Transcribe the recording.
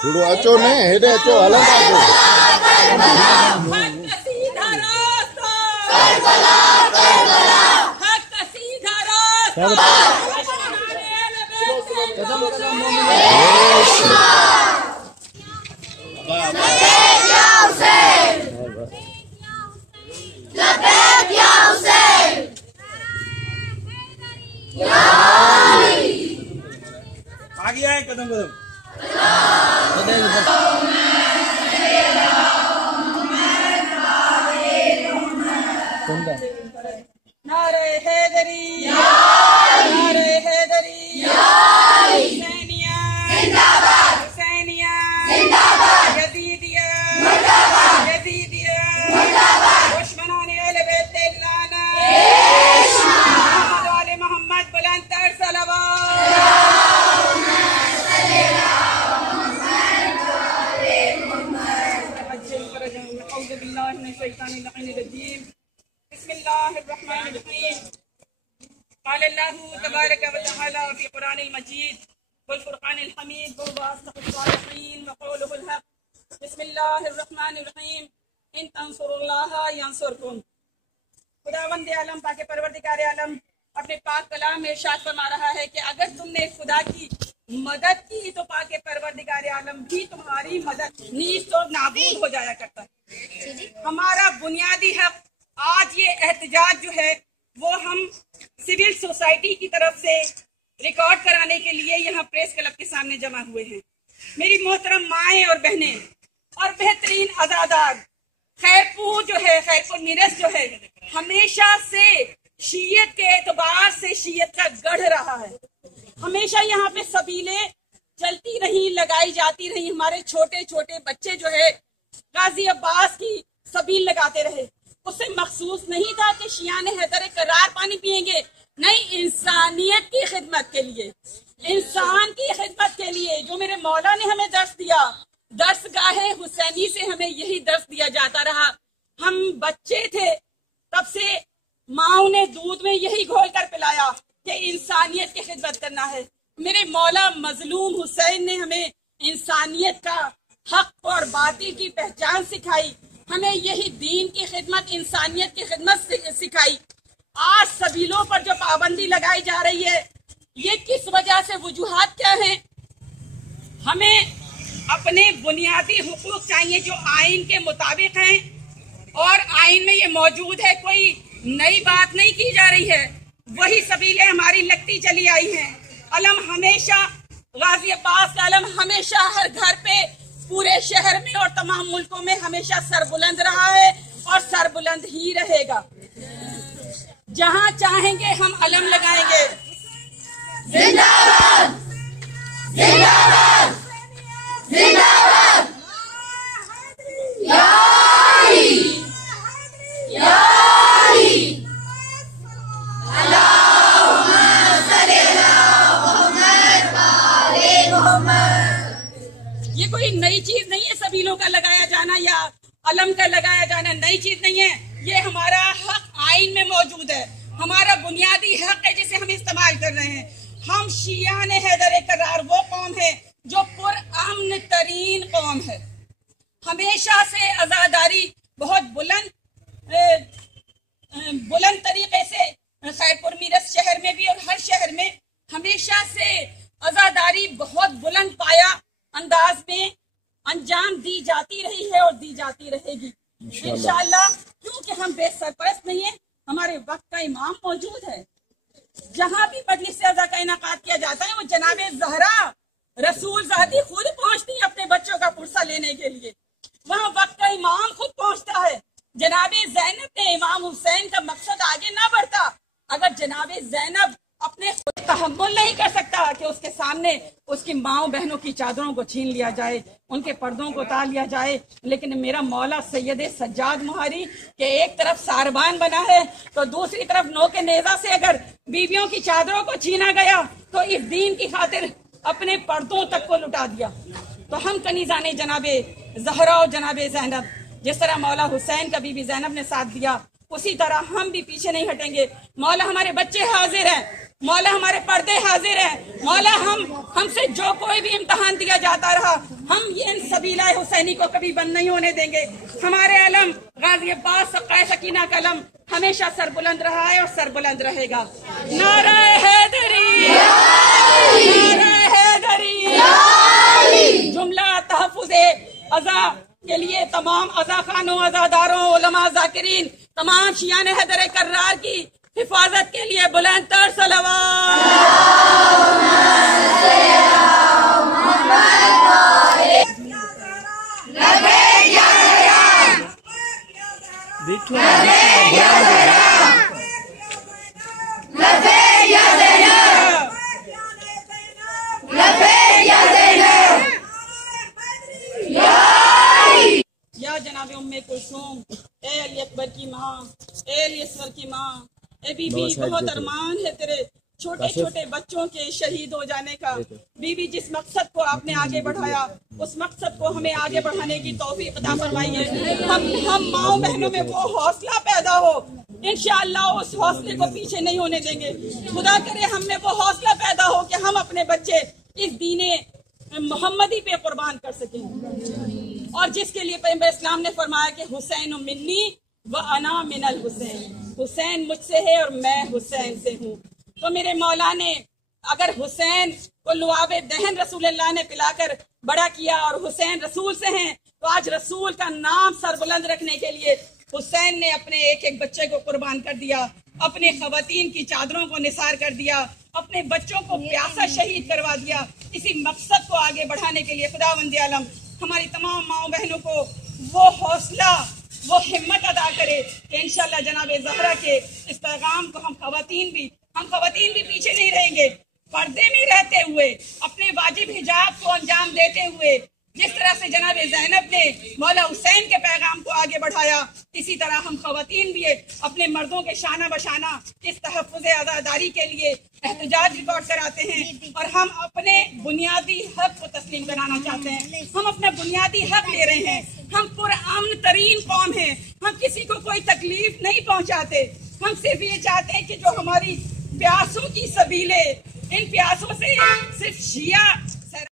చూడు అచ్చో నే హెడే అచ్చో అలంగా అచ్చో हक का सीधा रास्ता हक का सीधा रास्ता आगे आए कदम कदम नारे हैदरी नारे हैदरी हुसैनिया जिंदाबाद हुसैनिया जिंदाबाद यजीदिया मुर्दाबाद यजीदिया मुर्दाबाद दुश्मनाने अहले बैत लाना मोहम्मद वाले मोहम्मद बुलंद तर सलवात बिस्मिल्लाहिर्रहमानिर्रहीम क़ाल अल्लाहु तबारक व तआला फ़ी क़ुरानिल मजीद वल फ़ुरक़ानिल हमीद व हुवा अस्दक़ुस सालिहीन व क़ौलुहुल हक़ बिस्मिल्लाहिर्रहमानिर्रहीम इन तंसुरुल्लाह यंसुरकुम। खुदावंद आलम पाक परवरदिगार आलम अपने पाक कलाम में इरशाद फरमा रहा है कि अगर तुमने खुदा की मदद की तो पाक परवरदिगार आलम भी तुम्हारी मदद नीज तो नाबूद हो जाया करता है। हमारा बुनियादी हक आज ये एहतजाज जो है वो हम सिविल सोसाइटी की तरफ से रिकॉर्ड कराने के लिए यहाँ प्रेस क्लब के सामने जमा हुए हैं। मेरी मोहतरम माएँ और बहनें और बेहतरीन अज़ादार, खैरपुर जो है, खैरपुर मीरस जो है, हमेशा से शीयत के एतबार से शीयत का गढ़ रहा है। हमेशा यहाँ पे सबीलें चलती रही, लगाई जाती रही। हमारे छोटे छोटे बच्चे जो है गाजी अब्बास की सबील लगाते रहे। उससे मखसूस नहीं था कि शियान हैदर करार पानी पिएंगे, नहीं, इंसानियत की खिदमत के लिए, इंसान की खिदमत के लिए। जो मेरे मौला ने हमें दर्स दिया, दर्स गाहे हुसैनी से हमें यही दर्स दिया जाता रहा। हम बच्चे थे तब से माँ ने दूध में यही घोल कर पिलाया कि इंसानियत की खिदमत करना है। मेरे मौला मजलूम हुसैन ने हमें इंसानियत का, हक और बातिल की पहचान सिखाई, हमें यही दीन की खिदमत, इंसानियत की खिदमत सिखाई। आज सबीलों पर जो पाबंदी लगाई जा रही है, ये किस वजह से, वजूहात क्या हैं? हमें अपने बुनियादी हुकूक चाहिए जो आइन के मुताबिक हैं और आइन में ये मौजूद है। कोई नई बात नहीं की जा रही है, वही सबीलें हमारी लगती चली आई हैं। अलम हमेशा, गाजी अब्बास का अलम हमेशा हर घर पे, पूरे शहर में और तमाम मुल्कों में हमेशा सरबुलंद रहा है और सरबुलंद ही रहेगा। जहां चाहेंगे हम अलम लगाएंगे। जिंदाबाद जिंदाबाद जिंदाबाद यारी यारी अल्लाहुम्मा सल्ली अला मुहम्मद व आले मुहम्मद। ये कोई नई चीज नहीं है, सबीलों का लगाया जाना या अलम का लगाया जाना नई चीज नहीं है। ये हमारा हक आइन में मौजूद है, हमारा बुनियादी हक है जिसे हम इस्तेमाल कर रहे हैं। हम शियान हैदर करार वो कौम है जो पुरअमन तरीन कौम है। हमेशा से आज़ादारी बहुत बुलंद तरीके से खैरपुर मीरस शहर में भी और हर शहर में हमेशा से आज़ादारी बहुत बुलंद पाया अंदाज में अंजाम दी जाती रही है और दी जाती रहेगी इंशाअल्लाह। क्योंकि हम बेसरपरस्त नहीं है, हमारे वक्त का इमाम मौजूद है। जहाँ भी मजलिस अज़ा का इनाकात किया जाता है वो जनाबे ज़हरा रसूल ज़ाती खुद पहुँचती है अपने बच्चों का पुरसा लेने के लिए। वहाँ वक्त का इमाम खुद पहुँचता है। जनाबे ज़ैनब ने इमाम हुसैन का मकसद आगे ना बढ़ता अगर जनाबे ज़ैनब अपने खुद तहम्मुल नहीं कर सकता कि उसके सामने उसकी माओ बहनों की चादरों को छीन लिया जाए, उनके पर्दों को उतार लिया जाए। लेकिन मेरा मौला सैयद सज्जाद मुहारी के एक तरफ सारबान बना है तो दूसरी तरफ नो के नेजा से अगर बीवियों की चादरों को छीना गया तो इस दीन की खातिर अपने पर्दों तक को लुटा दिया। तो हम कनीज़ाने जनाबे ज़हरा और जनाबे ज़ैनब, जिस तरह मौला हुसैन का बीबी ज़ैनब ने साथ दिया, उसी तरह हम भी पीछे नहीं हटेंगे। मौला हमारे बच्चे हाजिर हैं, मौला हमारे पर्दे हाजिर हैं, मौला हमसे जो कोई भी इम्तहान दिया जाता रहा हम कबीला हुसैनी को कभी बंद नहीं होने देंगे। हमारे अलम गाजी अब्बास सक़ाए सकीना का अलम हमेशा सरबुलंद रहा है और सरबुलंद रहेगा। नारा हैदरी, नारा हैदरी। जुमला तहफ़्फ़ुज़े अज़ा के लिए तमाम अज़ा खानों, अज़ादारों, उलमा, ज़ाकिरीन, तमाम शियाने हैदर कर्रार की हिफाजत के लिए बुलंद तर सलवात। या जनाब उम्मे कुलसूम, ए अली अकबर की माँ, ए अली असगर की माँ, ए बीबी बहुत अरमान है तेरे छोटे छोटे बच्चों के शहीद हो जाने का। बीबी जिस मकसद को आपने आगे बढ़ाया उस मकसद को हमें आगे बढ़ाने की तौफीक अता फरमाइए। हम माओ बहनों में वो हौसला पैदा हो, इंशाअल्लाह उस हौसले को पीछे नहीं होने देंगे। खुदा करे हम में वो हौसला पैदा हो कि हम अपने बच्चे इस दीने मोहम्मदी पे कुर्बान कर सकें। और जिसके लिए पैगंबर इस्लाम ने फरमाया कि हुसैन मिन्नी व अना मिनल हुसैन, हुसैन मुझसे है और मैं हुसैन से हूँ। तो मेरे मौला ने अगर हुसैन को लुआबे दहन रसूलुल्लाह ने पिलाकर बड़ा किया और हुसैन रसूल से हैं, तो आज रसूल का नाम सरबुलंद रखने के लिए हुसैन ने अपने एक एक बच्चे को कुर्बान कर दिया, अपने खवातीन की चादरों को निसार कर दिया, अपने बच्चों को प्यासा शहीद करवा दिया। इसी मकसद को आगे बढ़ाने के लिए खुदावंद आलम हमारी तमाम माओ बहनों को वो हौसला, वो हिम्मत अदा करे कि इंशाअल्लाह जनाब ज़हरा के इस पैगाम को हम खवातीन भी पीछे नहीं रहेंगे। पर्दे में रहते हुए अपने वाजिब हिजाब को अंजाम देते हुए जिस तरह से जनाब ज़ैनब ने मौला हुसैन के पैगाम को आगे बढ़ाया, इसी तरह हम खवातीन भी अपने मर्दों के शाना बशाना इस तहफ़्फ़ुज़े आज़ादारी के लिए एहतजाज रिकॉर्ड कराते हैं और हम अपने बुनियादी हक को तस्लीम कराना चाहते हैं। हम अपना बुनियादी हक ले रहे हैं। हम पुरअमन तरीन कौम हैं, हम किसी को कोई तकलीफ नहीं पहुंचाते। हम सिर्फ ये चाहते हैं कि जो हमारी प्यासों की सबीले, इन प्यासों से सिर्फ शिया